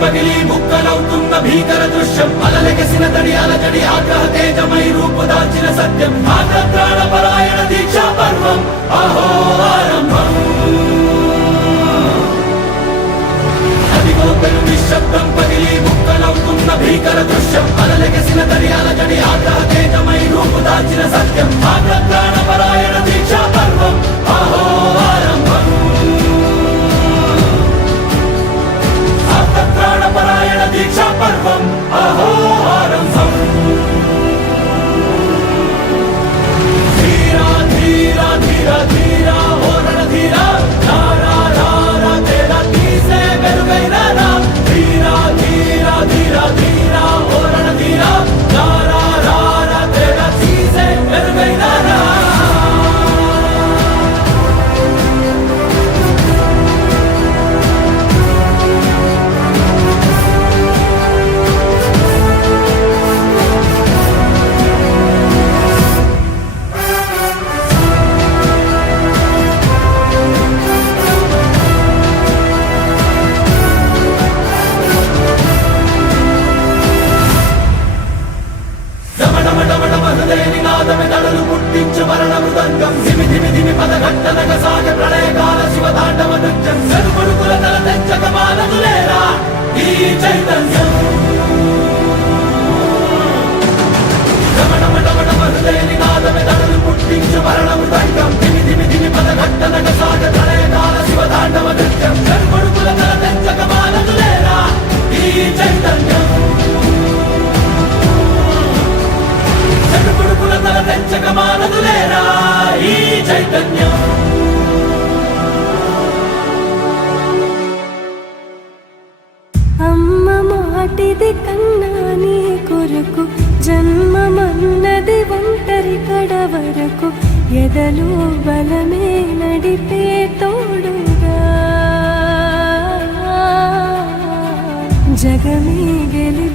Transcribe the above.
పగిలి ముక్కలవుతున్న భీకర దృశ్యం అలలెగసిన తడి అలజడి ఆగ్రహ తేజమై రూపుదాల్చిన సత్యం ఆగ్రహ దీక్షా పర్వం అహో ఆరంభం అదిగో పెను నిశ్శబ్దం పగిలి ముక్కలవుతున్న భీకర దృశ్యం అలలెగసిన తడి అలజడి ఆగ్రహ తేజమై రూపుదాల్చిన సత్యం ఆగ్రహ దీక్షా పర్వం అహో ఆరంభం ప్రాణపరాయణ దీక్షా పర్వం అహో ఆరంభం ధీరా ధీరా ధీరా ధీరా ఓ రణధీరా రారా రారా తేరా తీసే వెలుగైన రా ధీరా ధీరా ధీరా ధీరా ఓ రణధీరా రారా రారా తేరా తీసే వెలుగైన రా నినాదమెదడులు పుట్టించు మరణ మృదంగం ధిమి ధిమి ధిమి పదఘట్టనగ సాగ ప్రళయకాల శివతాండవ నృత్యం వెలుపడుకుల తల తెచ్చక మానదులేరా ఈ చైతన్యం రమణమటమటమ హృదయ నినాదమెదడులు పుట్టించు మరణ మృదంగం ధిమి ధిమి ధిమి పదఘట్టనగ సాగ ప్రళయకాల శివతాండవ నృత్యం వెలుపడుకుల తల తెచ్చక మానదులేరా ఈ చైతన్యం కొడుకుల తల తెచ్చక మానదులేరా ఈ చైతన్యం అమ్మ మాటిది కన్నా నీ కొరకు జన్మమన్నది ఒంటరి కడ వరకు ఎదలు బలమే నడిపే తోడుగా జగమే గెలి